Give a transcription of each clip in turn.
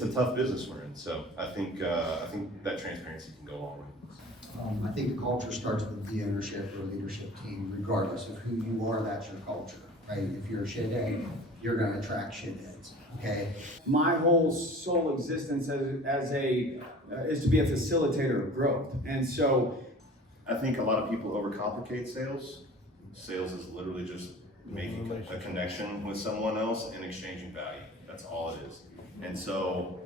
it's a tough business we're in. So I think that transparency can go a long way. I think the culture starts with the ownership or leadership team, regardless of who you are, that's your culture, right? If you're a shithead, you're gonna attract shitheads, okay? My whole sole existence is to be a facilitator of growth. And so I think a lot of people overcomplicate sales. Sales is literally just making a connection with someone else and exchanging value. That's all it is. And so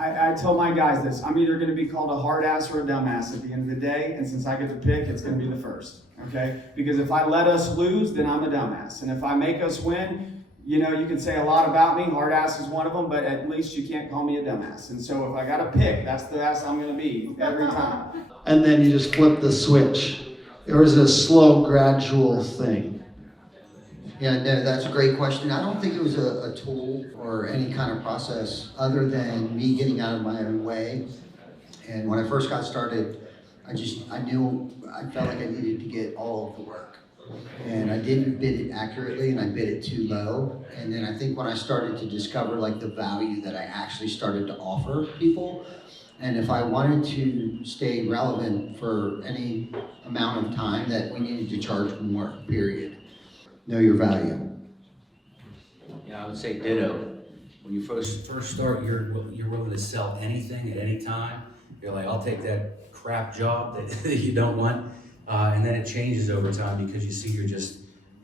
I tell my guys this: I'm either going to be called a hard ass or a dumbass at the end of the day, and since I get to pick, it's going to be the first, okay? Because if I let us lose, then I'm a dumbass. And if I make us win, you know, you can say a lot about me, hard ass is one of them, but at least you can't call me a dumbass. And so if I got to pick, that's the ass I'm going to be every time. And then you just flip the switch. It was a slow, gradual thing. Yeah, no, that's a great question. I don't think it was a tool or any kind of process other than me getting out of my own way. And when I first got started, I felt like I needed to get all of the work. And I didn't bid it accurately, and I bid it too low. And then I think when I started to discover like the value that I actually started to offer people, and if I wanted to stay relevant for any amount of time, that we needed to charge more, period. Know your value. Yeah, I would say ditto. When you first start, you're willing to sell anything at any time. You're like, I'll take that crap job that you don't want. And then it changes over time because you see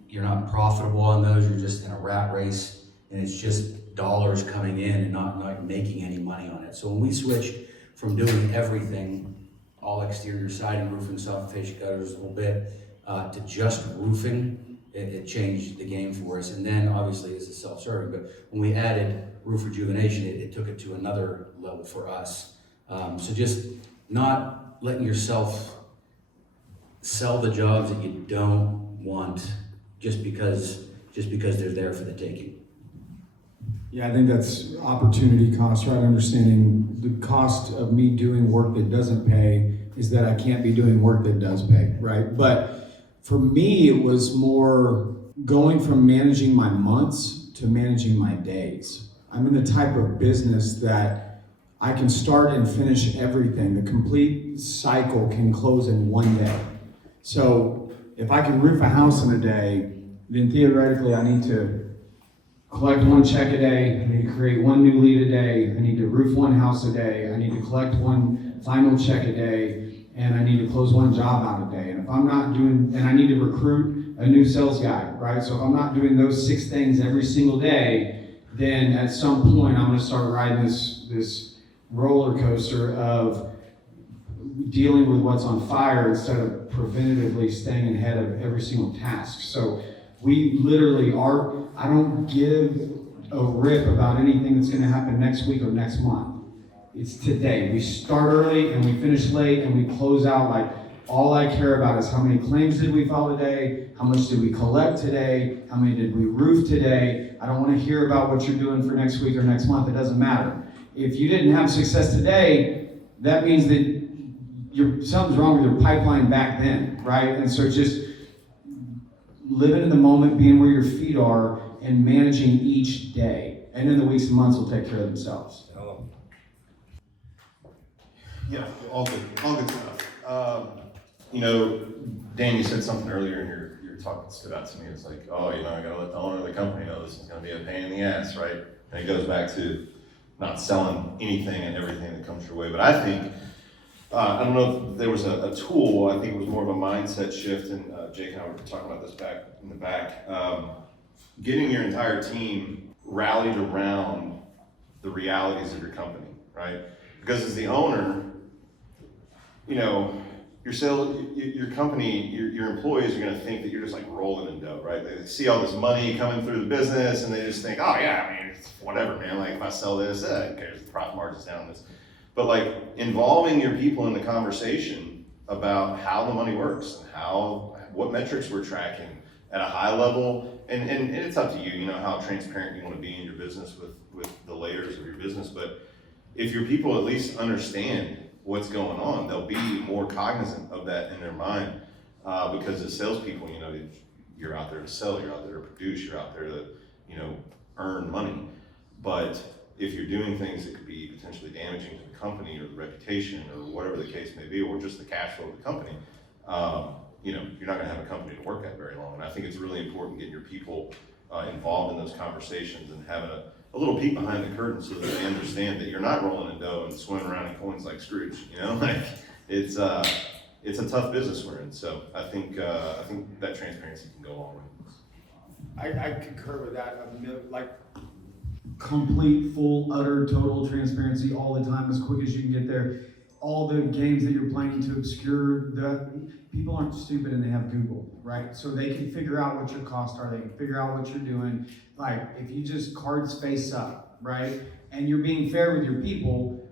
you're not profitable on those. You're just in a rat race, and it's just dollars coming in and not making any money on it. So when we switch from doing everything, all exterior siding, roofing, soffit fascia gutters, a little bit, to just roofing, it changed the game for us. And then obviously it's a self-serving, but when we added roof rejuvenation, it took it to another level for us. So just not letting yourself sell the jobs that you don't want just because they're there for the taking. Yeah, I think that's opportunity cost, right? Understanding the cost of me doing work that doesn't pay is that I can't be doing work that does pay, right? But for me, it was more going from managing my months to managing my days. I'm in the type of business that I can start and finish everything. The complete cycle can close in one day. So if I can roof a house in a day, then theoretically I need to collect one check a day, I need to create one new lead a day, I need to roof one house a day, I need to collect one final check a day, and I need to close one job out a day. And if I'm not doing, and I need to recruit a new sales guy, right? So if I'm not doing those 6 things every single day, then at some point I'm gonna start riding this roller coaster of dealing with what's on fire instead of preventatively staying ahead of every single task. So we literally I don't give a rip about anything that's gonna happen next week or next month. It's today. We start early and we finish late and we close out like, all I care about is how many claims did we file today, how much did we collect today, how many did we roof today. I don't wanna hear about what you're doing for next week or next month, it doesn't matter. If you didn't have success today, that means that something's wrong with your pipeline back then, right? And so just living in the moment, being where your feet are, and managing each day. And then the weeks and months will take care of themselves. yeah, all good stuff. You know, Dan, you said something earlier in your talk that stood out to me. It's like, oh, you know, I gotta let the owner of the company know this is gonna be a pain in the ass, right? And it goes back to not selling anything and everything that comes your way. But I think, I don't know if there was a tool, I think it was more of a mindset shift, and Jake and I were talking about this back in the back. Getting your entire team rallied around the realities of your company, right? Because as the owner, you know, your company, your employees are gonna think that you're just like rolling in dough, right? They see all this money coming through the business and they just think, oh yeah, I mean, it's whatever, man. Like if I sell this, who cares? The profit margin's down this. But like involving your people in the conversation about how the money works and what metrics we're tracking at a high level, and it's up to you, you know, how transparent you want to be in your business with the layers of your business. But if your people at least understand what's going on, they'll be more cognizant of that in their mind, because as salespeople, you know, you're out there to sell, you're out there to produce, you're out there to, you know, earn money. But if you're doing things that could be potentially damaging to the company or the reputation or whatever the case may be, or just the cash flow of the company, you're not gonna have a company to work at very long. And I think it's really important getting your people involved in those conversations and having a little peek behind the curtain so that they understand that you're not rolling in dough and swimming around in coins like Scrooge, like it's a tough business we're in. So I think that transparency can go a long way. I concur with that. Like complete, full, utter, total transparency all the time, as quick as you can get there. All the games that you're planning to obscure, people aren't stupid and they have Google, right? So they can figure out what your costs are, they can figure out what you're doing. Like if you just cards face up, right? And you're being fair with your people.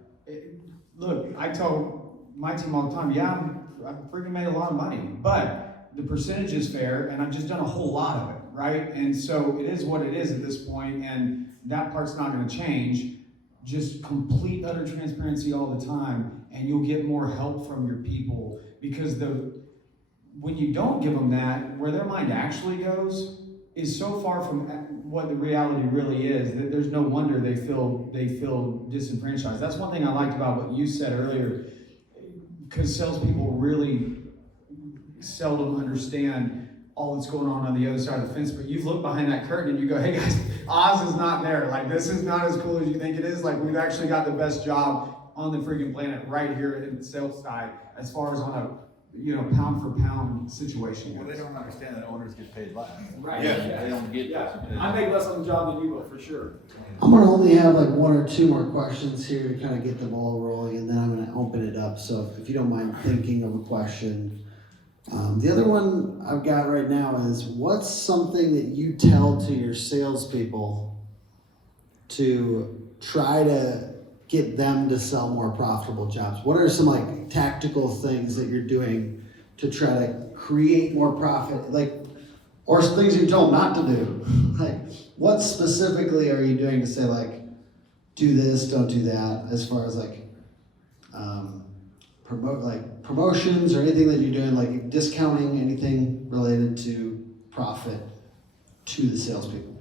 Look, I tell my team all the time, yeah, I've freaking made a lot of money, but the percentage is fair and I've just done a whole lot of it, right? And so it is what it is at this point, and that part's not gonna change. Just complete utter transparency all the time, and you'll get more help from your people, because when you don't give them that, where their mind actually goes is so far from what the reality really is that there's no wonder they feel disenfranchised. That's one thing I liked about what you said earlier, because salespeople really seldom understand all that's going on the other side of the fence, but you look behind that curtain and you go, hey guys, Oz is not there. Like, this is not as cool as you think it is. Like, we've actually got the best job on the freaking planet right here in the sales side, as far as on a pound for pound situation. Well, they don't understand that owners get paid less. Right. Yeah. They don't get I make less on the job than you will, for sure. I'm gonna only have like one or two more questions here to kind of get the ball rolling, and then I'm gonna open it up. So if you don't mind thinking of a question. The other one I've got right now is, what's something that you tell to your salespeople to try to get them to sell more profitable jobs? What are some like tactical things that you're doing to try to create more profit? Or things you tell them not to do? Like, what specifically are you doing to say, like, do this, don't do that, as far as promotions or anything that you're doing, like discounting, anything related to profit to the salespeople?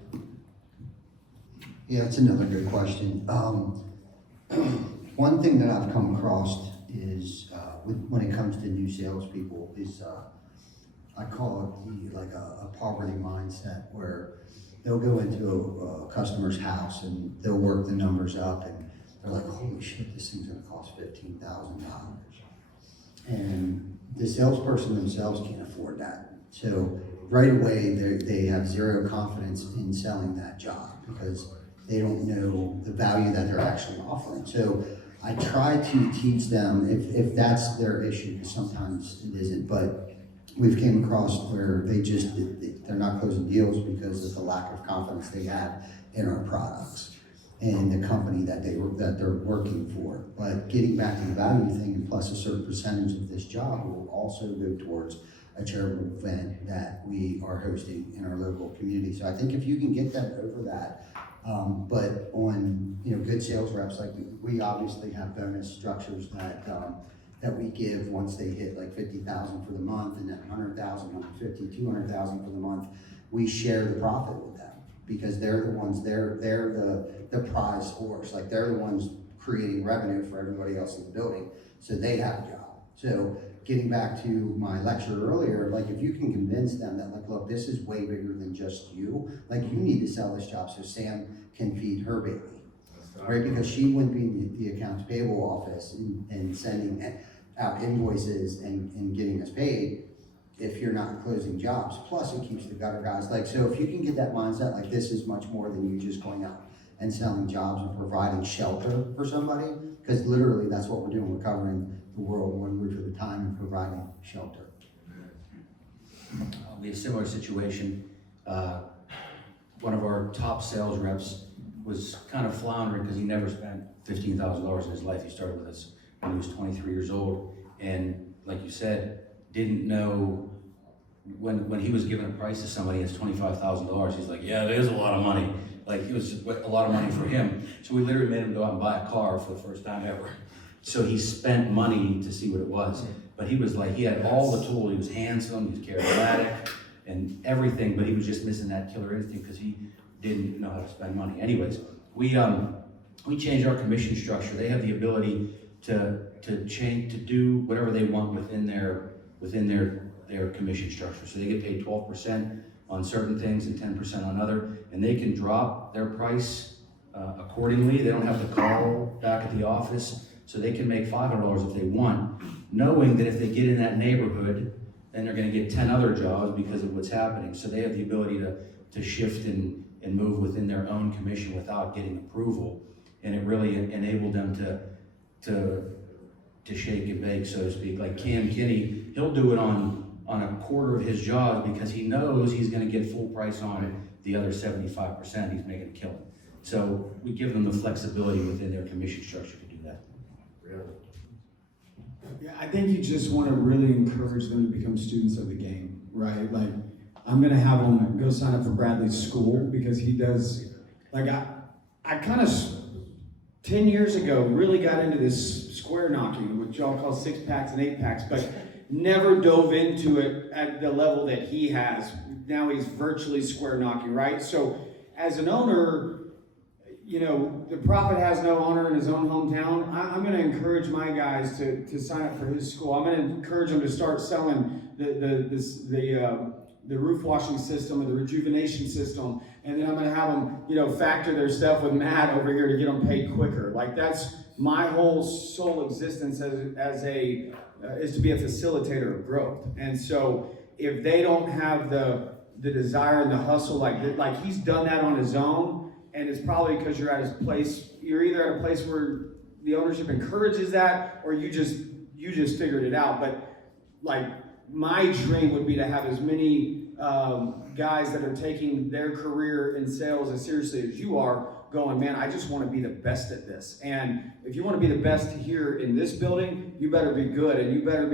Yeah, that's another good question. One thing that I've come across is when it comes to new salespeople is I call it a poverty mindset, where they'll go into a customer's house and they'll work the numbers up and they're like, holy shit, this thing's gonna cost $15,000. And the salesperson themselves can't afford that. So right away, they have zero confidence in selling that job because they don't know the value that they're actually offering. So I try to teach them, if that's their issue, because sometimes it isn't, but we've came across where they're not closing deals because of the lack of confidence they have in our products and the company that they're working for. But getting back to the value thing, and plus a certain percentage of this job will also go towards a charitable event that we are hosting in our local community. So I think if you can get them over that, but on good sales reps, like we obviously have bonus structures that we give once they hit like 50,000 for the month, and then 100,000, 150, 200,000 for the month. We share the profit with them because they're the ones, they're the prize horse. Like, they're the ones creating revenue for everybody else in the building, so they have a job. So getting back to my lecture earlier, like, if you can convince them that, like, look, this is way bigger than just you. Like, you need to sell this job so Sam can feed her baby, right? Because she wouldn't be in the accounts payable office and sending out invoices and getting us paid if you're not closing jobs. Plus, it keeps the gutter guys. Like, so if you can get that mindset, like, this is much more than you just going out and selling jobs and providing shelter for somebody, because literally that's what we're doing. We're covering the world one roof at a time and providing shelter. I'll be a similar situation. One of our top sales reps was kind of floundering because he never spent $15,000 in his life. He started with us when he was 23 years old, and like you said, didn't know when he was given a price to somebody that's $25,000. He's like, yeah, it is a lot of money. Like, it was a lot of money for him. So we literally made him go out and buy a car for the first time ever. So he spent money to see what it was. But he was like, he had all the tools. He was handsome, he was charismatic, and everything, but he was just missing that killer instinct because he didn't know how to spend money. Anyways, we we changed our commission structure. They have the ability to change, to do whatever they want within their commission structure. So they get paid 12% on certain things and 10% on other, and they can drop their price accordingly. They don't have to call back at the office, so they can make $500 if they want, knowing that if they get in that neighborhood, then they're gonna get 10 other jobs because of what's happening. So they have the ability to shift and move within their own commission without getting approval. And it really enabled them to shake and bake, so to speak. Like Cam Kinney, he'll do it on a quarter of his jobs because he knows he's gonna get full price on the other 75%, he's making a killing. So we give them the flexibility within their commission structure to do that. Yeah, I think you just want to really encourage them to become students of the game, right? Like, I'm gonna have them go sign up for Bradley's school because he does, like, I kind of 10 years ago really got into this square knocking, which y'all call 6-packs and 8-packs, but never dove into it at the level that he has. Now he's virtually square knocking, right? So as an owner, you know, the prophet has no honor in his own hometown. I'm going to encourage my guys to sign up for his school. I'm going to encourage them to start selling the roof washing system and the rejuvenation system, and then I'm going to have them, you know, factor their stuff with Matt over here to get them paid quicker. Like, that's my whole sole existence is to be a facilitator of growth. And so if they don't have the desire and the hustle, like he's done that on his own. And it's probably because you're at his place, you're either at a place where the ownership encourages that, or you just figured it out. But like, my dream would be to have as many guys that are taking their career in sales as seriously as you are, going, man, I just want to be the best at this. And if you want to be the best here in this building, you better be good, and you better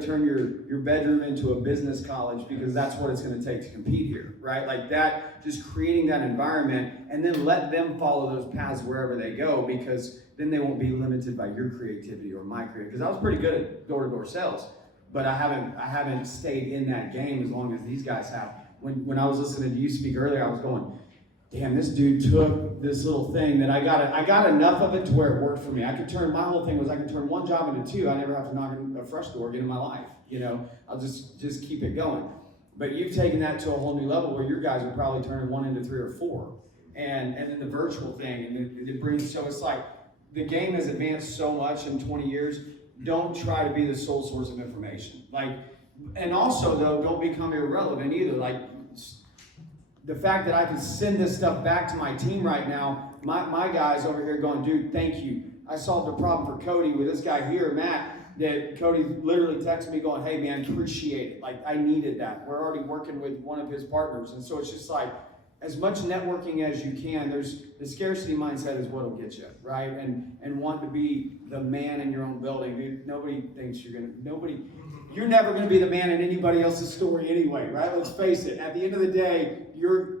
turn your bedroom into a business college, because that's what it's going to take to compete here, right? Like that, just creating that environment, and then let them follow those paths wherever they go, because then they won't be limited by your creativity or my creativity. Because I was pretty good at door-to-door sales, but I haven't stayed in that game as long as these guys have. When I was listening to you speak earlier, I was going, damn, this dude took this little thing that I got enough of it to where it worked for me. My whole thing was I could turn one job into two. I never have to knock on a fresh door again in my life. You know, I'll just keep it going. But you've taken that to a whole new level where your guys are probably turning one into 3 or 4. And then the virtual thing, and it brings, so it's like, the game has advanced so much in 20 years. Don't try to be the sole source of information. Like, and also though, don't become irrelevant either. Like, the fact that I can send this stuff back to my team right now, my guys over here going, dude, thank you. I solved a problem for Cody with this guy here, Matt, that Cody literally texted me going, hey man, appreciate it. Like, I needed that. We're already working with one of his partners. And so it's just like, as much networking as you can. There's the scarcity mindset is what'll get you, right? And want to be the man in your own building. Dude, nobody thinks you're never gonna be the man in anybody else's story anyway, right? Let's face it. At the end of the day,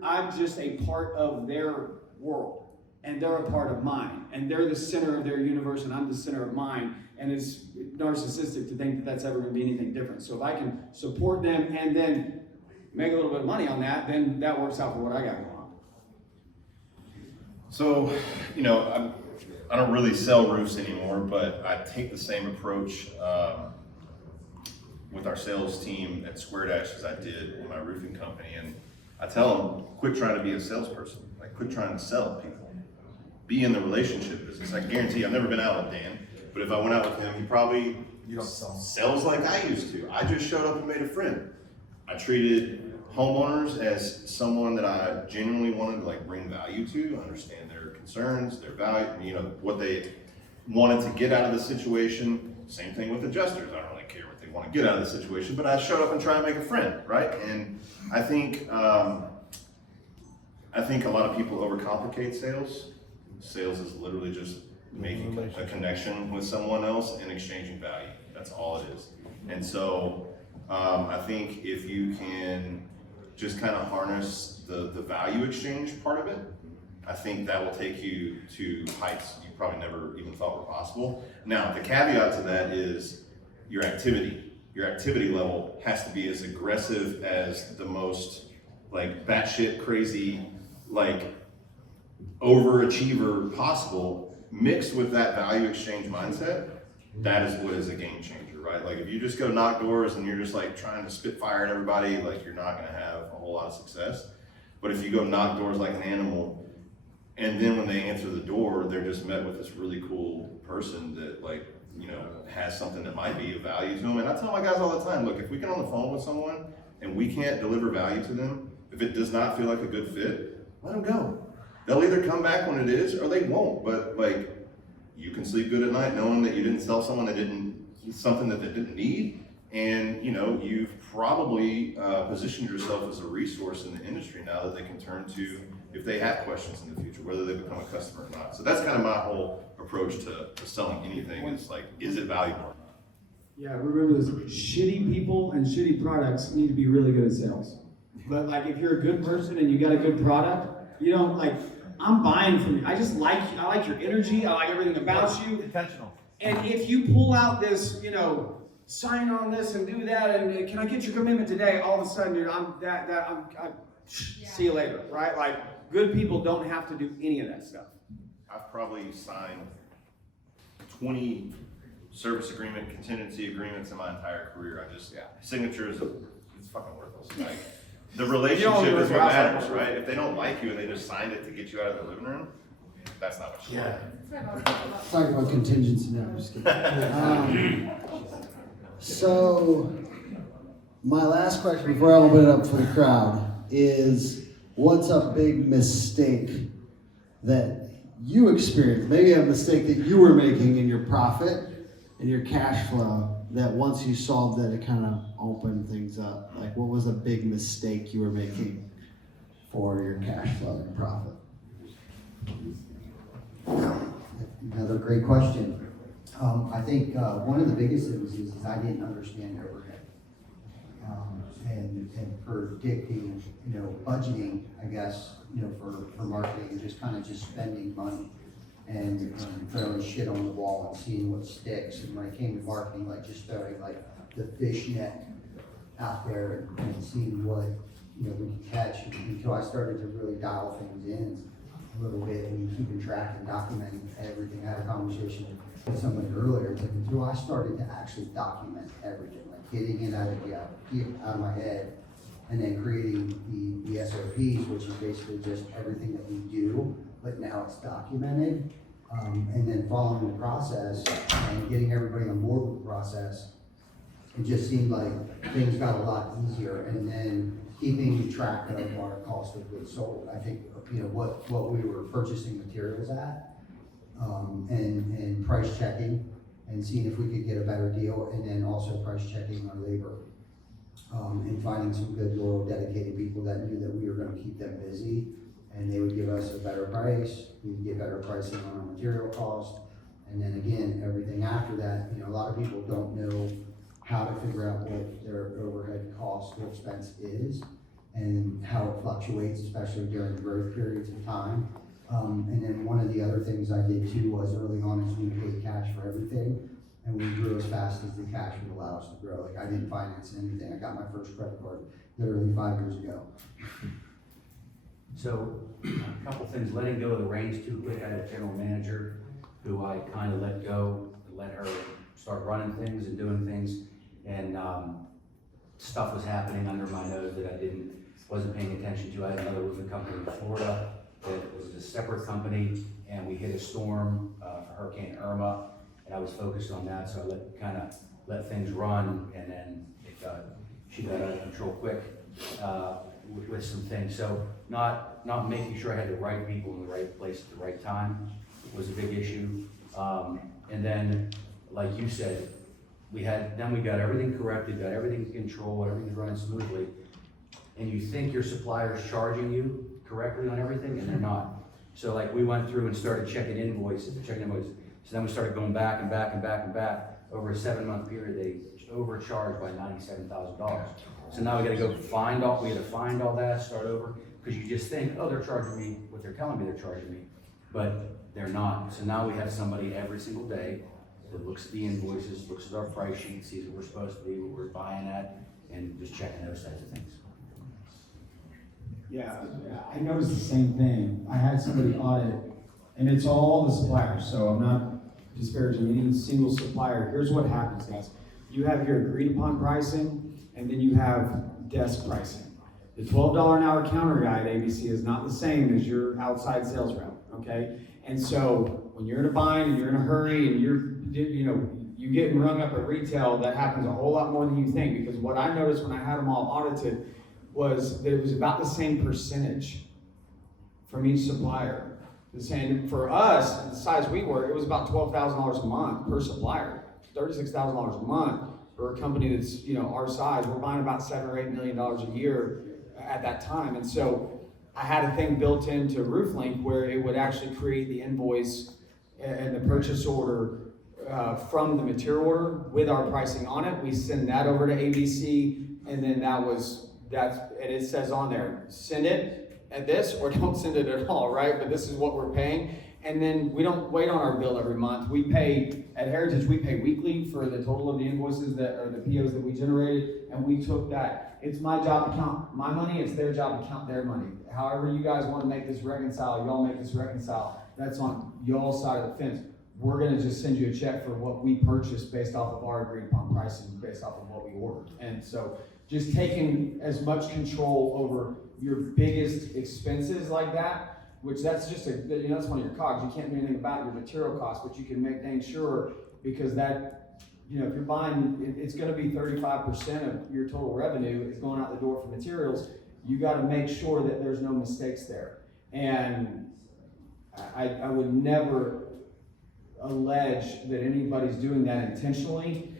I'm just a part of their world, and they're a part of mine, and they're the center of their universe, and I'm the center of mine. And it's narcissistic to think that that's ever gonna be anything different. So if I can support them and then make a little bit of money on that, then that works out for what I got going on. So, you know, I don't really sell roofs anymore, but I take the same approach with our sales team at Square Dash as I did in my roofing company. And I tell them, quit trying to be a salesperson. Like, quit trying to sell people. Be in the relationship business. I guarantee I've never been out with Dan, but if I went out with him, he probably sells like I used to. I just showed up and made a friend. I treated homeowners as someone that I genuinely wanted to like bring value to, understand their concerns, their value, you know, what they wanted to get out of the situation. Same thing with adjusters. I don't really care what they want to get out of the situation, but I showed up and tried to make a friend, right? And I think a lot of people overcomplicate sales. Sales is literally just making a connection with someone else and exchanging value. That's all it is. And so I think if you can just kind of harness the value exchange part of it, I think that will take you to heights you probably never even thought were possible. Now, the caveat to that is your activity. Your activity level has to be as aggressive as the most like batshit crazy, like overachiever possible, mixed with that value exchange mindset, that is what is a game changer, right? Like if you just go knock doors and you're just like trying to spit fire at everybody, like you're not gonna have a whole lot of success. But if you go knock doors like an animal, and then when they answer the door, they're just met with this really cool person that like, you know, has something that might be of value to them. And I tell my guys all the time, look, if we get on the phone with someone and we can't deliver value to them, if it does not feel like a good fit, let them go. They'll either come back when it is or they won't. But like, you can sleep good at night knowing that you didn't sell someone that something that they didn't need. And you know, you've probably positioned yourself as a resource in the industry now that they can turn to if they have questions in the future, whether they become a customer or not. So that's kind of my whole approach to selling anything. Is like, is it valuable or not? Yeah, remember this, shitty people and shitty products need to be really good at sales. But like, if you're a good person and you got a good product, you don't like, I'm buying from you. I like your energy. I like everything about you. Intentional. And if you pull out this, you know, sign on this and do that, and can I get your commitment today? All of a sudden, dude, see you later, right? Like, good people don't have to do any of that stuff. I've probably signed 20 service agreement, contingency agreements in my entire career. Signatures, it's fucking worthless. Like, the relationship is what matters, right? If they don't like you and they just signed it to get you out of their living room, that's not what you want. Talking about contingency now, I'm just kidding. So, my last question before I open it up for the crowd is, what's a big mistake that you experienced? Maybe a mistake that you were making in your profit and your cash flow that once you solved that, it kind of opened things up. Like, what was a big mistake you were making for your cash flow and profit? Another great question. I think one of the biggest things is I didn't understand overhead. And predicting, you know, budgeting, I guess, you know, for marketing and just kind of just spending money and throwing shit on the wall and seeing what sticks. And when it came to marketing, like just throwing like the fish net out there and seeing what, you know, we could catch until I started to really dial things in a little bit and keeping track and documenting everything. I had a conversation with someone earlier, it's like until I started to actually document everything, like getting it out of my head, and then creating the SOPs, which is basically just everything that we do, but now it's documented, and then following the process and getting everybody on board with the process. It just seemed like things got a lot easier, and then keeping track of our cost of goods sold. I think, you know, what we were purchasing materials at, and price checking and seeing if we could get a better deal, and then also price checking our labor. And finding some good, loyal, dedicated people that knew that we were gonna keep them busy and they would give us a better price, we would get better pricing on our material cost. And then again, everything after that, you know, a lot of people don't know how to figure out what their overhead cost or expense is and how it fluctuates, especially during growth periods of time. And then one of the other things I did too was early on is we paid cash for everything, and we grew as fast as the cash would allow us to grow. Like, I didn't finance anything. I got my first credit card literally 5 years ago. So, a couple things, letting go of the reins too quick. I had a general manager who I kind of let go, let her start running things and doing things, and stuff was happening under my nose that I wasn't paying attention to. I had another roofing company in Florida that was a separate company, and we hit a storm for Hurricane Irma, and I was focused on that, so I let things run, and then she got out of control quick with some things. So not making sure I had the right people in the right place at the right time was a big issue. And then, like you said, we got everything corrected, got everything in control, everything's running smoothly, and you think your supplier's charging you correctly on everything, and they're not. So like, we went through and started checking invoices. So then we started going back and back and back and back. Over a 7-month period, they overcharged by $97,000. So now we had to find all that, start over, because you just think, oh, they're charging me what they're telling me they're charging me, but they're not. So now we have somebody every single day that looks at the invoices, looks at our price sheet, sees what we're supposed to be, what we're buying at, and just checking those types of things. Yeah, I noticed the same thing. I had somebody audit, and it's all the suppliers, so I'm not disparaging any single supplier. Here's what happens, guys. You have your agreed upon pricing, and then you have desk pricing. The $12 an hour counter guy at ABC is not the same as your outside sales rep, okay? And so when you're in a bind and you're in a hurry and you're getting rung up at retail, that happens a whole lot more than you think, because what I noticed when I had them all audited was that it was about the same percentage from each supplier. The same for us, the size we were, it was about $12,000 a month per supplier, $36,000 a month for a company that's our size. We're buying about $7 or $8 million a year at that time, and so I had a thing built into RoofLink where it would actually create the invoice and the purchase order from the material order with our pricing on it. We send that over to ABC, and then and it says on there, send it at this or don't send it at all, right? But this is what we're paying. And then we don't wait on our bill every month. We pay, at Heritage, we pay weekly for the total of the invoices or the POs that we generated, and we took that. It's my job to count my money, it's their job to count their money. However you guys want to make this reconcile, y'all make this reconcile. That's on y'all's side of the fence. We're gonna just send you a check for what we purchased based off of our agreed upon pricing, based off of what we ordered. And so just taking as much control over your biggest expenses like that, which that's just that's one of your cogs. You can't do anything about your material costs, but you can make dang sure, because that, if you're buying, it's gonna be 35% of your total revenue is going out the door for materials. You gotta make sure that there's no mistakes there. And I would never allege that anybody's doing that intentionally,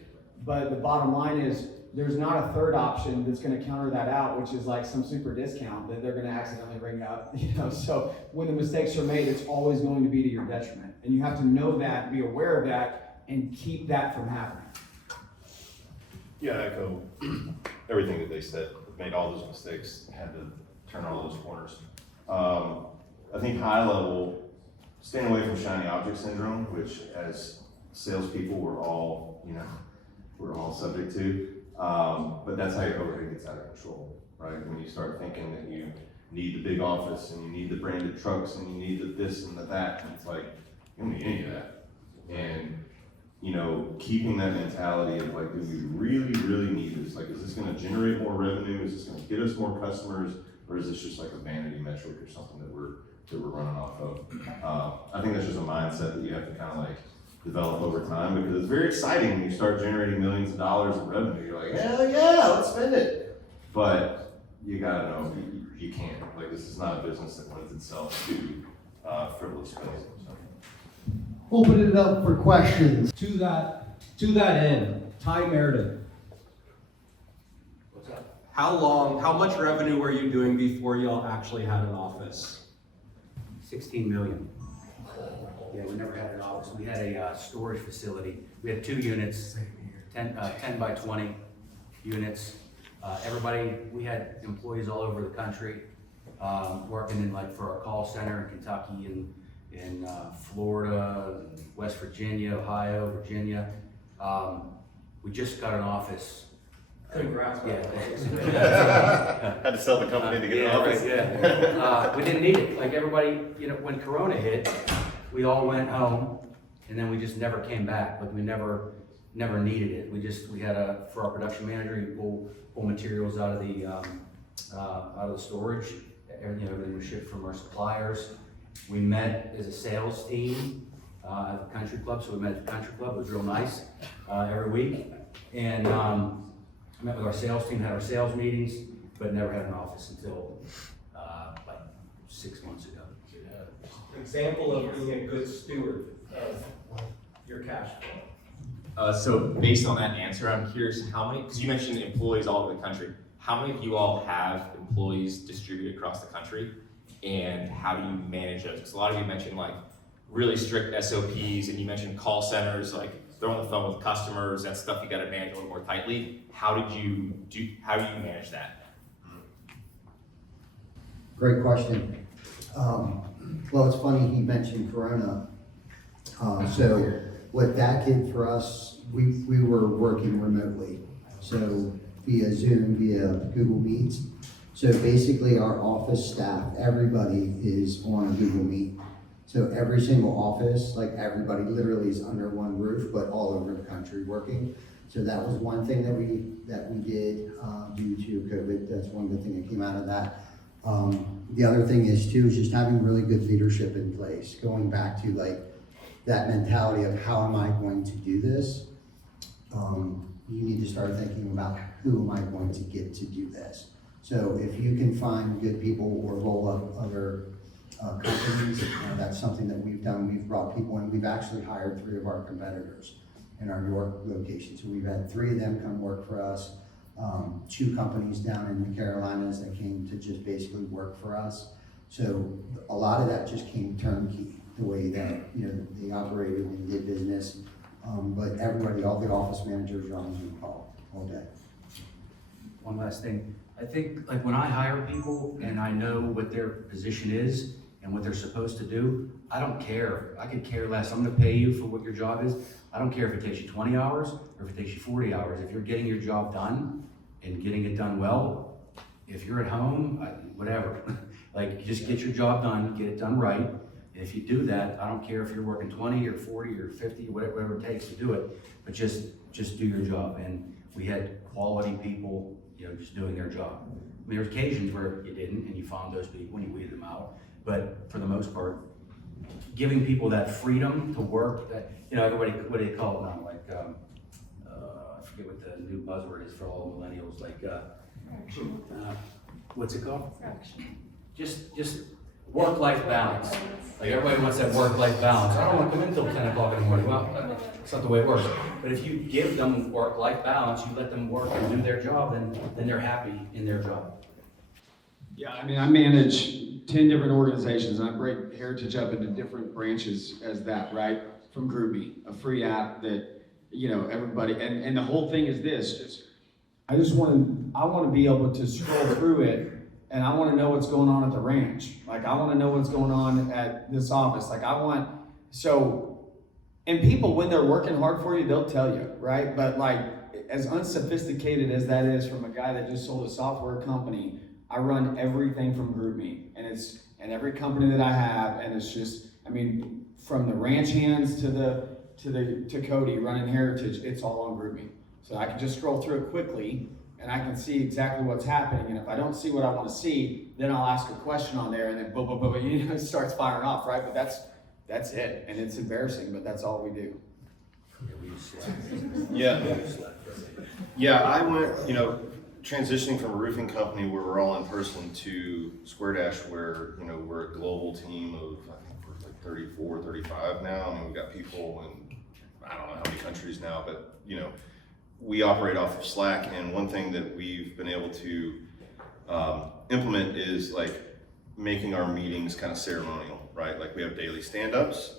but the bottom line is there's not a third option that's going to counter that out, which is like some super discount that they're going to accidentally bring up. So when the mistakes are made, it's always going to be to your detriment, and you have to know that, be aware of that, and keep that from happening. Yeah, I echo everything that they said. Made all those mistakes, had to turn all those corners. I think high level, staying away from shiny object syndrome, which as salespeople we're all subject to. But that's how your overhead gets out of control, right? When you start thinking that you need the big office and you need the branded trucks and you need the this and the that, and it's like, you don't need any of that. And keeping that mentality of like, do we really, really need this? Like, is this gonna generate more revenue? Is this gonna get us more customers? Or is this just like a vanity metric or something that we're running off of? I think that's just a mindset that you have to kind of like develop over time, because it's very exciting when you start generating millions of dollars in revenue. You're like, hell yeah, let's spend it. But you gotta know you can't. Like, this is not a business that lends itself to frivolous spending. So. Open it up for questions. To that end, Ty Merideth, What's up? how much revenue were you doing before y'all actually had an office? 16 million. Yeah, we never had an office. We had a storage facility. We had 2 units, 10 by 20 units. We had employees all over the country, working for our call center in Kentucky and in Florida, West Virginia, Ohio, Virginia. We just got an office. Congrats. Yeah, thanks. Had to sell the company to get an office. Yeah. We didn't need it. Like everybody, when Corona hit, we all went home, and then we just never came back. But we never needed it. We had for our production manager, he pull materials out of the storage. Everything was shipped from our suppliers. We met as a sales team at the country club. So we met at the country club. It was real nice every week, and I met with our sales team, had our sales meetings, but never had an office until like 6 months ago. Example of being a good steward of your cash flow. So based on that answer, I'm curious how many, because you mentioned employees all over the country, how many of you all have employees distributed across the country, and how do you manage those? Because a lot of you mentioned like really strict SOPs, and you mentioned call centers, like they're on the phone with customers, that's stuff you gotta manage a little more tightly. How do you manage that? Great question. Well, it's funny he mentioned Corona. So what that did for us, we were working remotely. So via Zoom, via Google Meets. So basically our office staff, everybody is on a Google Meet. So every single office, like everybody literally is under one roof, but all over the country working. So that was one thing that we did due to COVID. That's one good thing that came out of that. The other thing is too, is just having really good leadership in place, going back to like that mentality of how am I going to do this? You need to start thinking about who am I going to get to do this? So if you can find good people or roll up other companies, that's something that we've done. We've brought people in. We've actually hired 3 of our competitors in our York location. So we've had 3 of them come work for us. 2 companies down in the Carolinas that came to just basically work for us. So a lot of that just came turnkey, the way that they operated and did business. But everybody, all the office managers are on Zoom call all day. One last thing, I think like when I hire people and I know what their position is and what they're supposed to do, I don't care. I could care less. I'm gonna pay you for what your job is. I don't care if it takes you 20 hours or if it takes you 40 hours. If you're getting your job done and getting it done well, if you're at home, whatever. Like just get your job done, get it done right. And if you do that, I don't care if you're working 20 or 40 or 50, whatever it takes to do it, but just do your job. And we had quality people, just doing their job. I mean, there's occasions where you didn't and you found those people and you weeded them out. But for the most part, giving people that freedom to work, that, everybody, what do they call it now? Like, I forget what the new buzzword is for all millennials, like, what's it called? Just work-life balance. Like everybody wants that work-life balance. I don't want to come in until 10 o'clock in the morning. Well, that's not the way it works. But if you give them work-life balance, you let them work and do their job, then they're happy in their job. Yeah, I mean, I manage 10 different organizations, and I break Heritage up into different branches as that, right? From Groovy, a free app that, everybody, and the whole thing is this, I want to be able to scroll through it, and I want to know what's going on at the ranch. Like, I want to know what's going on at this office. Like, and people, when they're working hard for you, they'll tell you, right? But like, as unsophisticated as that is from a guy that just sold a software company, I run everything from GroupMe, and every company that I have, and it's just, from the ranch hands to Cody running Heritage, it's all on GroupMe. So I can just scroll through it quickly, and I can see exactly what's happening. And if I don't see what I want to see, then I'll ask a question on there, and then boom, boom, boom, it starts firing off, right? But that's it, and it's embarrassing, but that's all we do. Yeah, I went, transitioning from a roofing company where we're all in person to SquareDash where, we're a global team of, I think we're like 34, 35 now. We've got people in, I don't know how many countries now, but, we operate off of Slack. And one thing that we've been able to implement is like making our meetings kind of ceremonial, right? Like we have daily stand-ups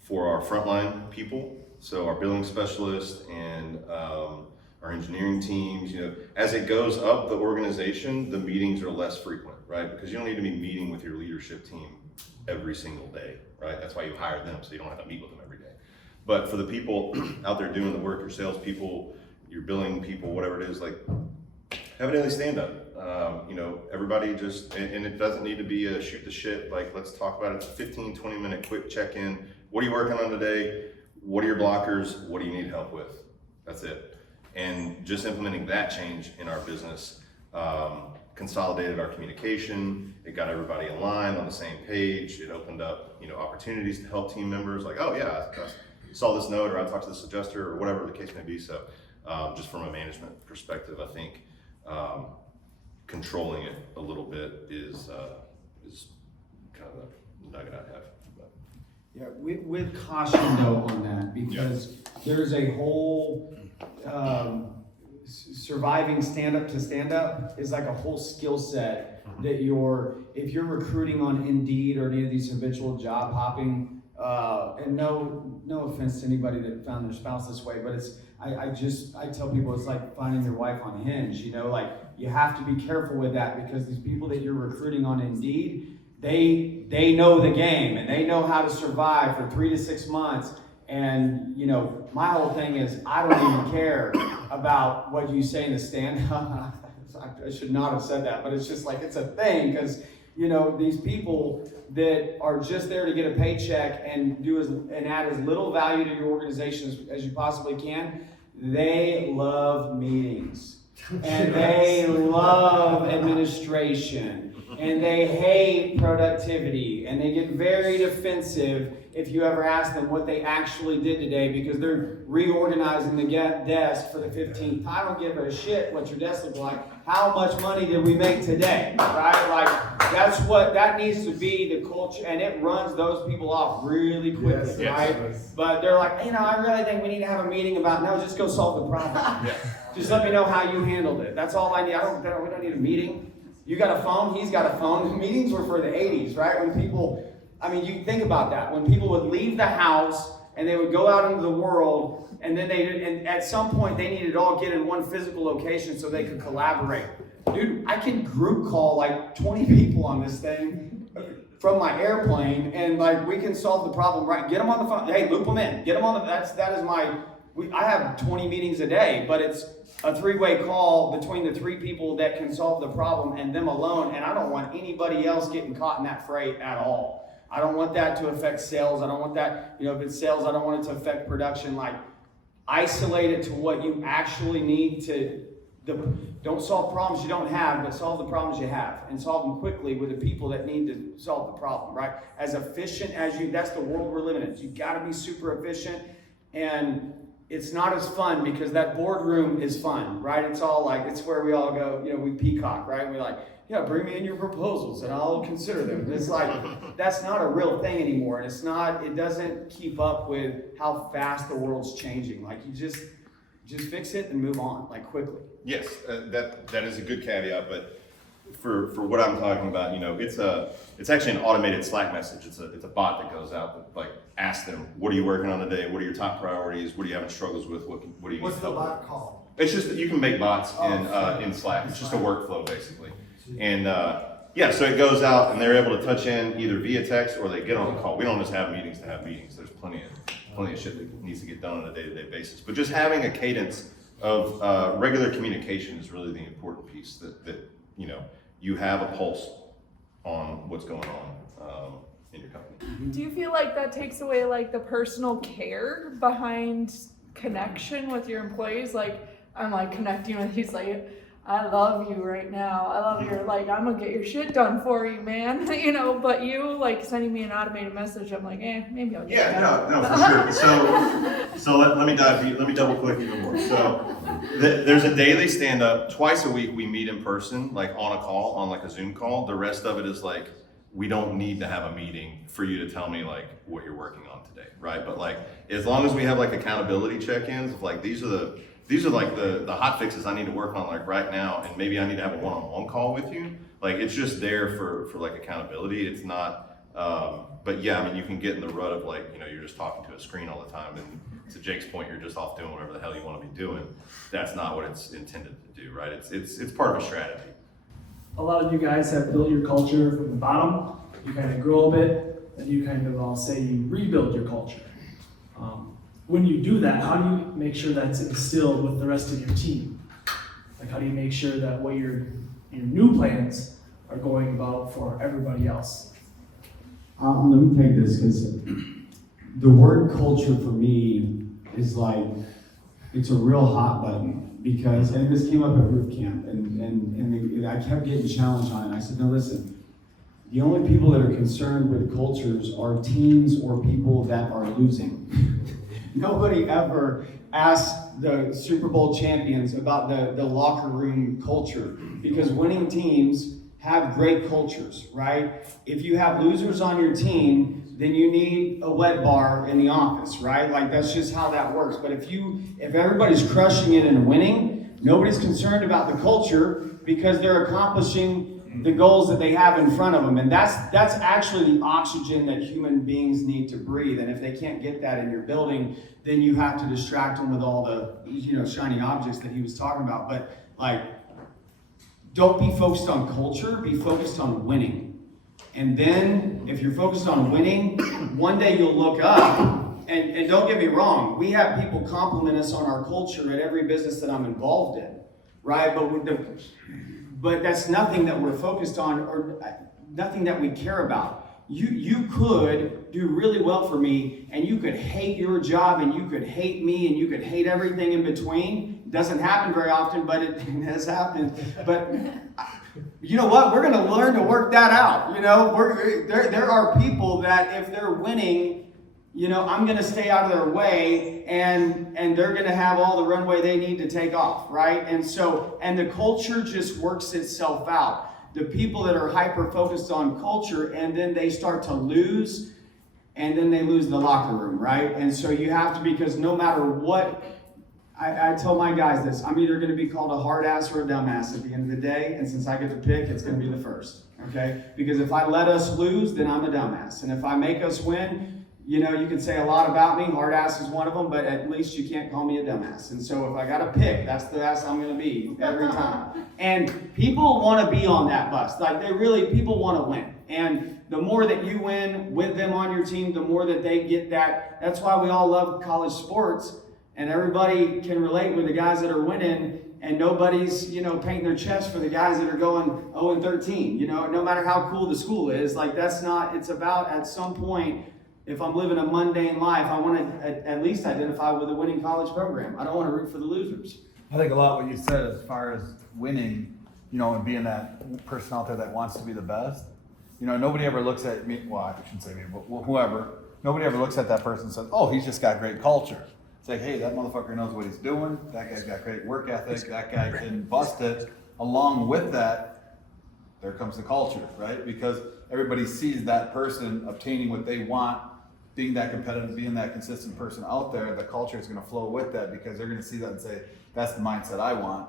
for our frontline people. So our billing specialist and our engineering teams, as it goes up the organization, the meetings are less frequent, right? Because you don't need to be meeting with your leadership team every single day, right? That's why you hire them, so you don't have to meet with them every day. But for the people out there doing the work, your salespeople, your billing people, whatever it is, like have a daily stand-up. Everybody just, and it doesn't need to be a shoot the shit, like let's talk about it. It's a 15, 20 minute quick check-in. What are you working on today? What are your blockers? What do you need help with? That's it. And just implementing that change in our business consolidated our communication. It got everybody in line on the same page. It opened up, opportunities to help team members. Like, oh yeah, I saw this note, or I talked to this adjuster, or whatever the case may be. So, just from a management perspective, I think controlling it a little bit is kind of the nugget I have. Yeah, with caution though on that, because there's a whole surviving stand-up to stand-up is like a whole skill set that if you're recruiting on Indeed or any of these habitual job hopping, and no offense to anybody that found their spouse this way, but I tell people it's like finding your wife on Hinge, like you have to be careful with that, because these people that you're recruiting on Indeed, they know the game and they know how to survive for 3 to 6 months. And my whole thing is I don't even care about what you say in the stand-up. I should not have said that, but it's just like, it's a thing, because, you know, these people that are just there to get a paycheck and add as little value to your organization as you possibly can, they love meetings. And they love administration. And they hate productivity. And they get very defensive if you ever ask them what they actually did today, because they're reorganizing the desk for the 15th. I don't give a shit what your desk looks like. How much money did we make today? Right? Like, that needs to be the culture, and it runs those people off really quickly, right? But they're like, you know, I really think we need to have a meeting about, no, just go solve the problem. Just let me know how you handled it. That's all I need. We don't need a meeting. You got a phone, he's got a phone. Meetings were for the 80s, right? When people, I mean, you think about that. When people would leave the house and they would go out into the world, and then and at some point they needed to all get in one physical location so they could collaborate. Dude, I can group call like 20 people on this thing from my airplane, and like we can solve the problem, right? Get them on the phone. Hey, loop them in. Get them on the, that is my, I have 20 meetings a day, but it's a three-way call between the three people that can solve the problem and them alone, and I don't want anybody else getting caught in that fray at all. I don't want that to affect sales. I don't want that, you know, if it's sales, I don't want it to affect production. Like, isolate it to what you actually need to, don't solve problems you don't have, but solve the problems you have, and solve them quickly with the people that need to solve the problem, right? As efficient as you, that's the world we're living in. You gotta be super efficient, and it's not as fun because that boardroom is fun, right? It's all like, it's where we all go, you know, we peacock, right? We're like, yeah, bring me in your proposals and I'll consider them. It's like, that's not a real thing anymore. And it doesn't keep up with how fast the world's changing. Like, you just fix it and move on, like, quickly. Yes, that is a good caveat, but for what I'm talking about, you know, it's actually an automated Slack message. It's a bot that goes out that, like, asks them, what are you working on today? What are your top priorities? What are you having struggles with? What do you What's need the help with? bot called? It's just that you can make bots in Slack. It's just a workflow, basically. And yeah, so it goes out and they're able to touch in either via text or they get on the call. We don't just have meetings to have meetings. There's plenty of shit that needs to get done on a day-to-day basis. But just having a cadence of regular communication is really the important piece, that you know, you have a pulse on what's going on in your company. Do you feel like that takes away like the personal care behind connection with your employees? Like, I'm like connecting with, he's like, I love you right now. I love your, like, I'm gonna get your shit done for you, man. You know, but you like sending me an automated message, I'm like, maybe I'll get it. No, for sure. So let me dive deep, let me double click even more. So there's a daily stand up, twice a week we meet in person, like on a call, on like a Zoom call. The rest of it is like, we don't need to have a meeting for you to tell me like what you're working on today, right? But like, as long as we have like accountability check-ins of like, these are like the hot fixes I need to work on like right now, and maybe I need to have a one-on-one call with you. Like, it's just there for like accountability. It's not, but yeah, I mean, you can get in the rut of like, you know, you're just talking to a screen all the time, and to Jake's point, you're just off doing whatever the hell you want to be doing. That's not what it's intended to do, right? It's part of a strategy. A lot of you guys have built your culture from the bottom. You kind of grow a bit, and you kind of, I'll say, you rebuild your culture. When you do that, how do you make sure that's instilled with the rest of your team? Like, how do you make sure that what your new plans are going about for everybody else? Let me take this, because the word culture for me is like, it's a real hot button, because, and this came up at Roof Camp, and I kept getting challenged on it. I said, no, listen, the only people that are concerned with cultures are teams or people that are losing. Nobody ever asks the Super Bowl champions about the locker room culture, because winning teams have great cultures, right? If you have losers on your team, then you need a wet bar in the office, right? Like, that's just how that works. But if everybody's crushing it and winning, nobody's concerned about the culture, because they're accomplishing the goals that they have in front of them. And that's actually the oxygen that human beings need to breathe. And if they can't get that in your building, then you have to distract them with all the, you know, shiny objects that he was talking about. But like, don't be focused on culture, be focused on winning. And then if you're focused on winning, one day you'll look up, and don't get me wrong, we have people compliment us on our culture at every business that I'm involved in. right? But that's nothing that we're focused on or nothing that we care about. You could do really well for me and you could hate your job and you could hate me and you could hate everything in between. It doesn't happen very often, but it has happened. But you know what? We're going to learn to work that out. You know, there are people that if they're winning, you know, I'm going to stay out of their way and they're going to have all the runway they need to take off, right? And the culture just works itself out. The people that are hyper focused on culture and then they start to lose and then they lose the locker room, right? And so you have to, because no matter what, I tell my guys this, I'm either going to be called a hard ass or a dumbass at the end of the day, and since I get to pick, it's going to be the first, okay? Because if I let us lose, then I'm a dumbass. And if I make us win, you know, you can say a lot about me, hard ass is one of them, but at least you can't call me a dumbass. And so if I got to pick, that's the ass I'm going to be every time. And people want to be on that bus. Like people want to win. And the more that you win with them on your team, the more that they get that. That's why we all love college sports. And everybody can relate with the guys that are winning, and nobody's, you know, painting their chest for the guys that are going 0-13. You know, no matter how cool the school is, like that's not. It's about at some point, if I'm living a mundane life, I want to at least identify with a winning college program. I don't want to root for the losers. I think a lot what you said as far as winning, you know, and being that person out there that wants to be the best. You know, nobody ever looks at me. Well, I shouldn't say me, but whoever. Nobody ever looks at that person and says, "Oh, he's just got great culture." It's like, hey, that motherfucker knows what he's doing. That guy's got great work ethic. That guy can bust it. Along with that, there comes the culture, right? Because everybody sees that person obtaining what they want, being that competitive, being that consistent person out there. The culture is going to flow with that because they're going to see that and say, that's the mindset I want,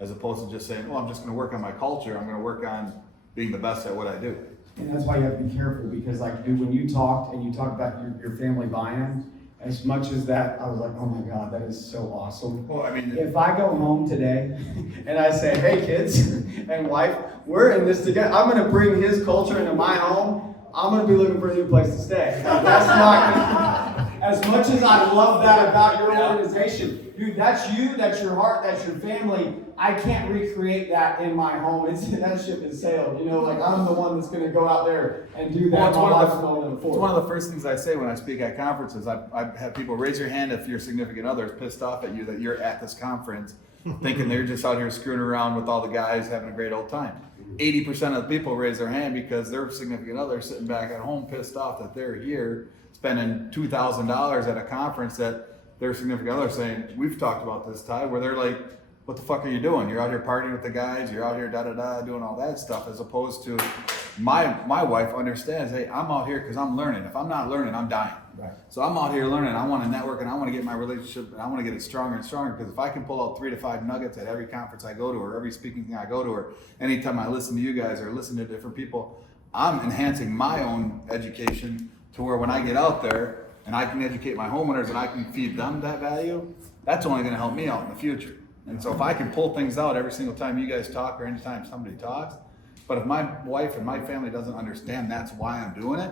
as opposed to just saying, oh, I'm just going to work on my culture. I'm going to work on being the best at what I do. And that's why you have to be careful because, like, dude, when you talked and you talked about your family buy-in, as much as that, I was like, oh my God, that is so awesome. Well, I mean, if I go home today and I say, hey kids and wife, we're in this together, I'm going to bring his culture into my home, I'm going to be looking for a new place to stay. That's not, as much as I love that about your organization, dude, that's you, that's your heart, that's your family. I can't recreate that in my home. That ship has sailed. You know, like I'm the one that's going to go out there and do that. It's one of the first things I say when I speak at conferences. I have people raise your hand if your significant other is pissed off at you that you're at this conference, thinking they're just out here screwing around with all the guys having a great old time. 80% of the people raise their hand because their significant other is sitting back at home pissed off that they're here spending $2,000 at a conference that their significant other is saying, we've talked about this, Ty, where they're like, what the fuck are you doing? You're out here partying with the guys, you're out here doing all that stuff, as opposed to my wife understands, hey, I'm out here because I'm learning. If I'm not learning, I'm dying. Right. So I'm out here learning. I want to network and I want to get my relationship and I want to get it stronger and stronger, because if I can pull out 3 to 5 nuggets at every conference I go to or every speaking thing I go to or anytime I listen to you guys or listen to different people, I'm enhancing my own education to where when I get out there and I can educate my homeowners and I can feed them that value, that's only going to help me out in the future. And so if I can pull things out every single time you guys talk or anytime somebody talks, but if my wife and my family doesn't understand that's why I'm doing it,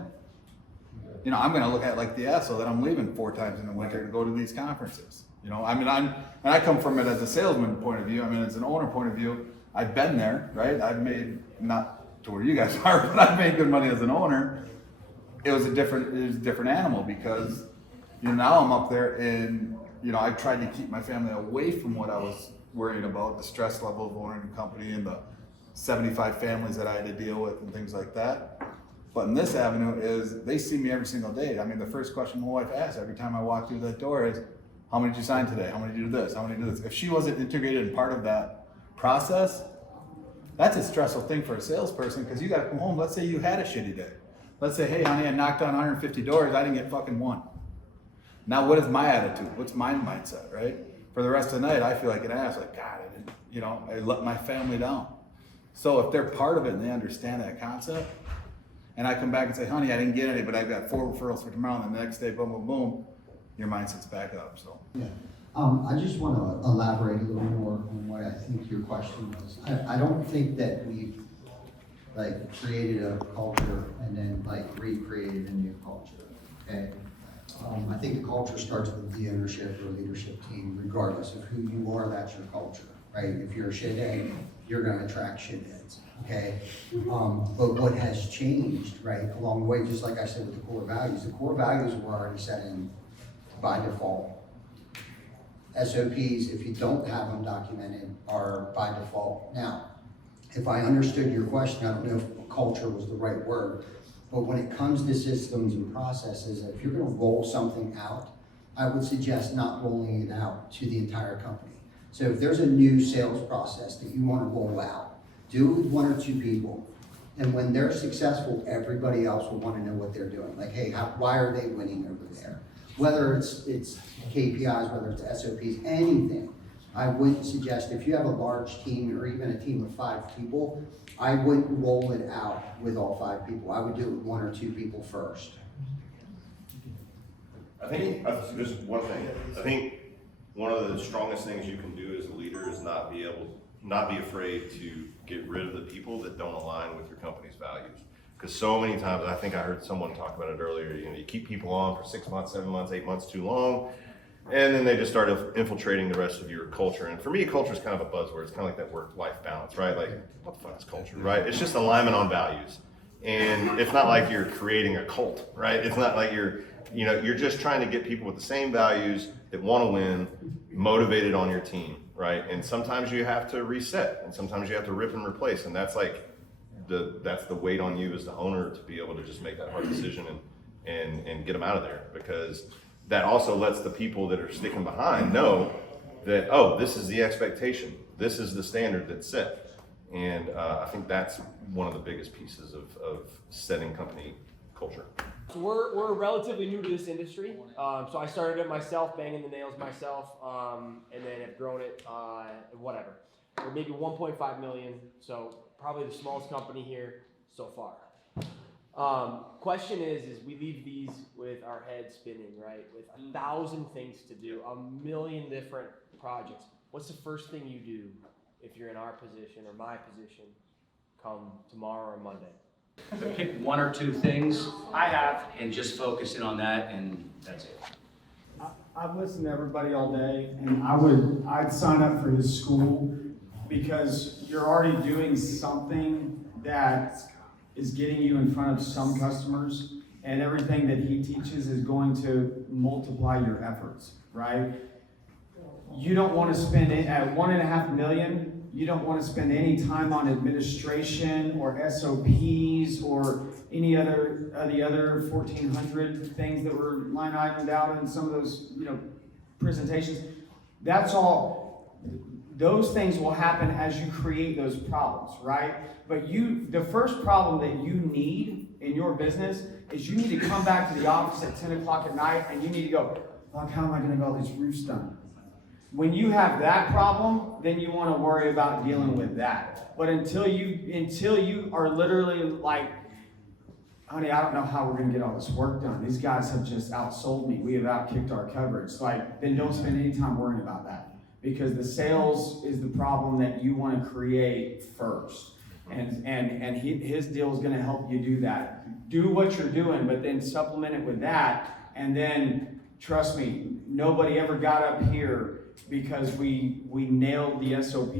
you know, I'm going to look at it like the asshole that I'm leaving 4 times in the winter to go to these conferences. You know, I mean, I come from it as a salesman point of view. I mean, as an owner point of view, I've been there, right? I've made, not to where you guys are, but I've made good money as an owner. It was a different animal because, you know, now I'm up there and, you know, I tried to keep my family away from what I was worrying about, the stress level of owning a company and the 75 families that I had to deal with and things like that. But in this avenue is they see me every single day. I mean, the first question my wife asks every time I walk through that door is, how many did you sign today? How many did you do this? How many did you do this? If she wasn't integrated and part of that process, that's a stressful thing for a salesperson because you got to come home. Let's say you had a shitty day. Let's say, hey, honey, I knocked on 150 doors. I didn't get fucking one. Now, what is my attitude? What's my mindset, right? For the rest of the night, I feel like an ass. Like, God, I didn't, you know, I let my family down. So if they're part of it and they understand that concept, and I come back and say, honey, I didn't get any, but I've got 4 referrals for tomorrow, and the next day, boom, boom, boom, your mindset's back up. So. Yeah. I just want to elaborate a little more on what I think your question was. I don't think that we've like created a culture and then like recreated a new culture. Okay. I think the culture starts with the ownership or leadership team, regardless of who you are. That's your culture, right? If you're a shithead, you're gonna attract shitheads, okay? But what has changed, right, along the way, just like I said with the core values were already set in by default. SOPs, if you don't have them documented, are by default. Now, if I understood your question, I don't know if culture was the right word, but when it comes to systems and processes, if you're gonna roll something out, I would suggest not rolling it out to the entire company. So if there's a new sales process that you wanna roll out, do it with 1 or 2 people. And when they're successful, everybody else will wanna know what they're doing. Like, hey, why are they winning over there? Whether it's KPIs, whether it's SOPs, anything. I wouldn't suggest, if you have a large team or even a team of 5 people, I wouldn't roll it out with all 5 people. I would do it with 1 or 2 people first. I think, just one thing, I think one of the strongest things you can do as a leader is not be afraid to get rid of the people that don't align with your company's values. Because so many times, I think I heard someone talk about it earlier, you keep people on for 6 months, 7 months, 8 months too long, and then they just start infiltrating the rest of your culture. And for me, culture is kind of a buzzword. It's kind of like that work-life balance, right? Like, what the fuck is culture, right? It's just alignment on values. And it's not like you're creating a cult, right? It's not like you're just trying to get people with the same values that want to win, motivated on your team, right? And sometimes you have to reset, and sometimes you have to rip and replace, and that's like that's the weight on you as the owner to be able to just make that hard decision and get them out of there, because that also lets the people that are sticking behind know that, oh, this is the expectation, this is the standard that's set. And I think that's one of the biggest pieces of setting company culture. So we're relatively new to this industry. So I started it myself, banging the nails myself, and then have grown it, whatever. We're maybe 1.5 million, so probably the smallest company here so far. Question is we leave these with our heads spinning, right? With 1,000 things to do, 1,000,000 different projects. What's the first thing you do if you're in our position or my position come tomorrow or Monday? Pick 1 or 2 things I have. and just focus in on that, and that's it. I've listened to everybody all day, and I'd sign up for his school, because you're already doing something that is getting you in front of some customers, and everything that he teaches is going to multiply your efforts, right? You don't want to spend it at 1.5 million. You don't want to spend any time on administration or SOPs or any other the other 1,400 things that were line itemed out in some of those presentations. That's all. Those things will happen as you create those problems, right? But the first problem that you need in your business is you need to come back to the office at 10 o'clock at night and you need to go, fuck, how am I gonna get all these roofs done? When you have that problem, then you wanna worry about dealing with that. But until you are literally like, honey, I don't know how we're gonna get all this work done. These guys have just outsold me. We have outkicked our coverage. Like, then don't spend any time worrying about that. Because the sales is the problem that you want to create first. And his deal is going to help you do that. Do what you're doing, but then supplement it with that. And then, trust me, nobody ever got up here because we nailed the SOP.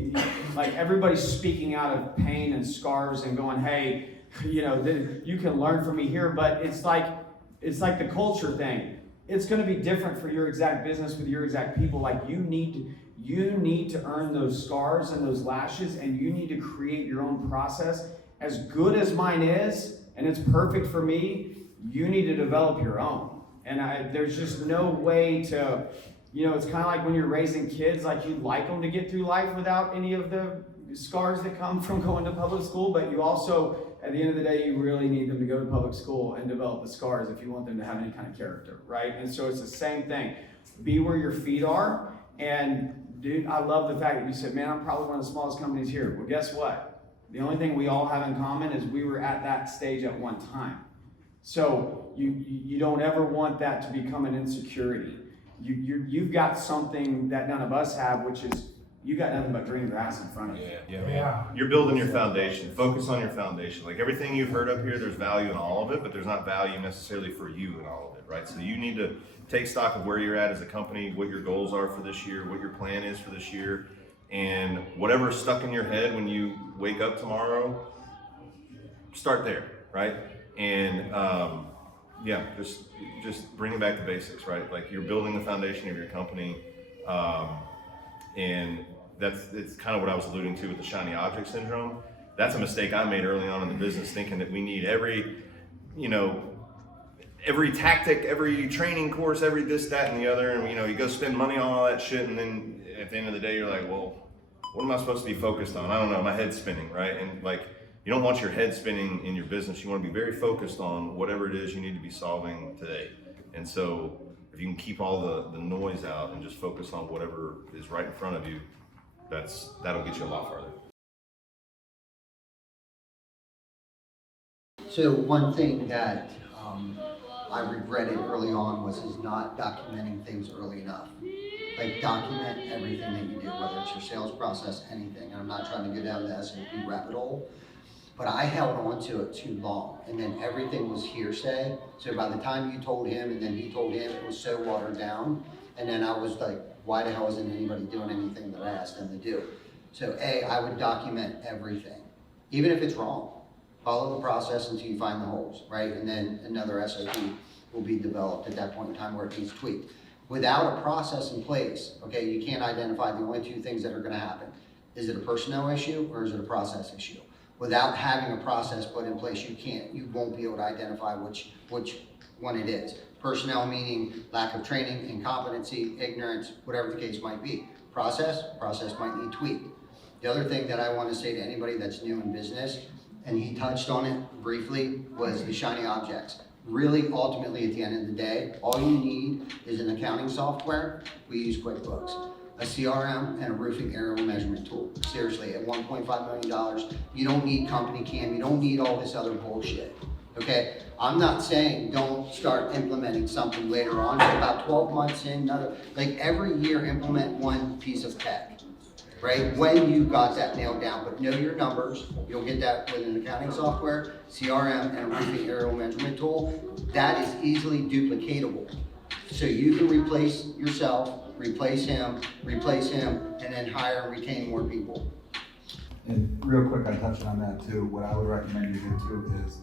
Like, everybody's speaking out of pain and scars and going, hey, you can learn from me here, but it's like the culture thing. It's going to be different for your exact business with your exact people. Like, you need to earn those scars and those lashes, and you need to create your own process. As good as mine is, and it's perfect for me, you need to develop your own. And there's just no way to, it's kind of like when you're raising kids, like, you like them to get through life without any of the scars that come from going to public school, but you also, at the end of the day, you really need them to go to public school and develop the scars if you want them to have any kind of character, right? And so it's the same thing. Be where your feet are. And dude, I love the fact that you said, man, I'm probably one of the smallest companies here. Well, guess what? The only thing we all have in common is we were at that stage at one time. So you don't ever want that to become an insecurity. You've got something that none of us have, which is you got nothing but green grass in front of you. Yeah. You're building your foundation. Focus on your foundation. Like, everything you've heard up here, there's value in all of it, but there's not value necessarily for you in all of it, right? So you need to take stock of where you're at as a company, what your goals are for this year, what your plan is for this year, And whatever's stuck in your head when you wake up tomorrow, start there, right? And yeah, just bring it back to basics, right? Like you're building the foundation of your company, and it's kind of what I was alluding to with the shiny object syndrome. That's a mistake I made early on in the business, thinking that we need every tactic, every training course, every this, that, and the other, and you go spend money on all that shit, and then at the end of the day, you're like, well, what am I supposed to be focused on? I don't know, my head's spinning, right? And like, you don't want your head spinning in your business. You want to be very focused on whatever it is you need to be solving today. And so if you can keep all the noise out and just focus on whatever is right in front of you, that'll get you a lot farther. So one thing that I regretted early on was not documenting things early enough. Like document everything that you do, whether it's your sales process, anything. And I'm not trying to go down the SOP rabbit hole, but I held on to it too long, and then everything was hearsay. So by the time you told him and then he told him, it was so watered down. And then I was like, why the hell isn't anybody doing anything that I asked them to do? So I would document everything, even if it's wrong. Follow the process until you find the holes, right? And then another SOP will be developed at that point in time where it needs tweaked. Without a process in place, okay, you can't identify the only two things that are gonna happen. Is it a personnel issue or is it a process issue? Without having a process put in place, you won't be able to identify which one it is. Personnel meaning lack of training, incompetency, ignorance, whatever the case might be. Process might need tweaked. The other thing that I want to say to anybody that's new in business, and he touched on it briefly, was the shiny objects. Really, ultimately, at the end of the day, all you need is an accounting software. We use QuickBooks, a CRM, and a roofing aerial measurement tool. Seriously, at $1.5 million, you don't need company cam, you don't need all this other bullshit, okay? I'm not saying don't start implementing something later on, but about 12 months in, like every year implement one piece of tech. Right, when you got that nailed down, but know your numbers. You'll get that with an accounting software, CRM, and a roofing aerial measurement tool. That is easily duplicatable. So you can replace yourself, replace him, and then hire and retain more people. And real quick, I touched on that too. What I would recommend you do too is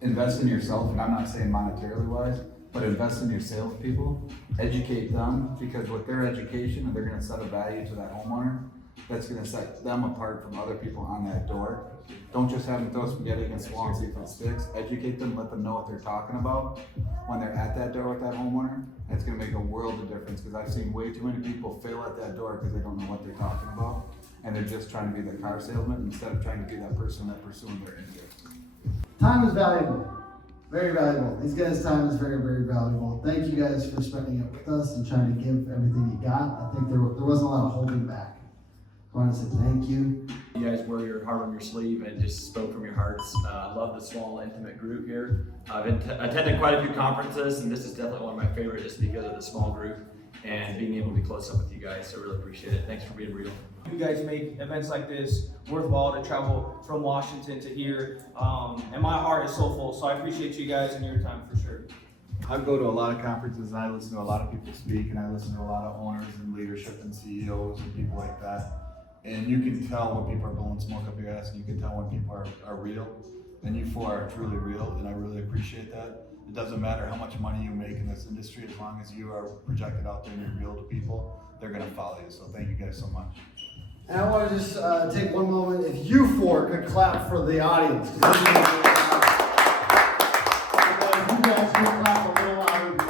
invest in yourself, and I'm not saying monetarily wise, but invest in your salespeople, educate them, because with their education, they're gonna set a value to that homeowner that's gonna set them apart from other people on that door. Don't just have them throw spaghetti against the wall and see if it sticks. Educate them, let them know what they're talking about when they're at that door with that homeowner. It's gonna make a world of difference, because I've seen way too many people fail at that door because they don't know what they're talking about, and they're just trying to be the car salesman instead of trying to be that person that pursuing their interest. Time is valuable. Very valuable. These guys' time is very, very valuable. Thank you guys for spending it with us and trying to give everything you got. I think there wasn't a lot of holding back. I want to say thank you. You guys wear your heart on your sleeve and just spoke from your hearts. I love the small, intimate group here. I've attended quite a few conferences, and this is definitely one of my favorite just because of the small group and being able to be close up with you guys. So I really appreciate it. Thanks for being real. You guys make events like this worthwhile to travel from Washington to here, and my heart is so full, so I appreciate you guys and your time for sure. I go to a lot of conferences and I listen to a lot of people speak, and I listen to a lot of owners and leadership and CEOs and people like that. And you can tell when people are blowing smoke up your ass, and you can tell when people are real. And you four are truly real, and I really appreciate that. It doesn't matter how much money you make in this industry, as long as you are projected out there and you're real to people, they're gonna follow you. So thank you guys so much. And I want to just take one moment, if you four could clap for the audience. You guys can clap a little louder than that.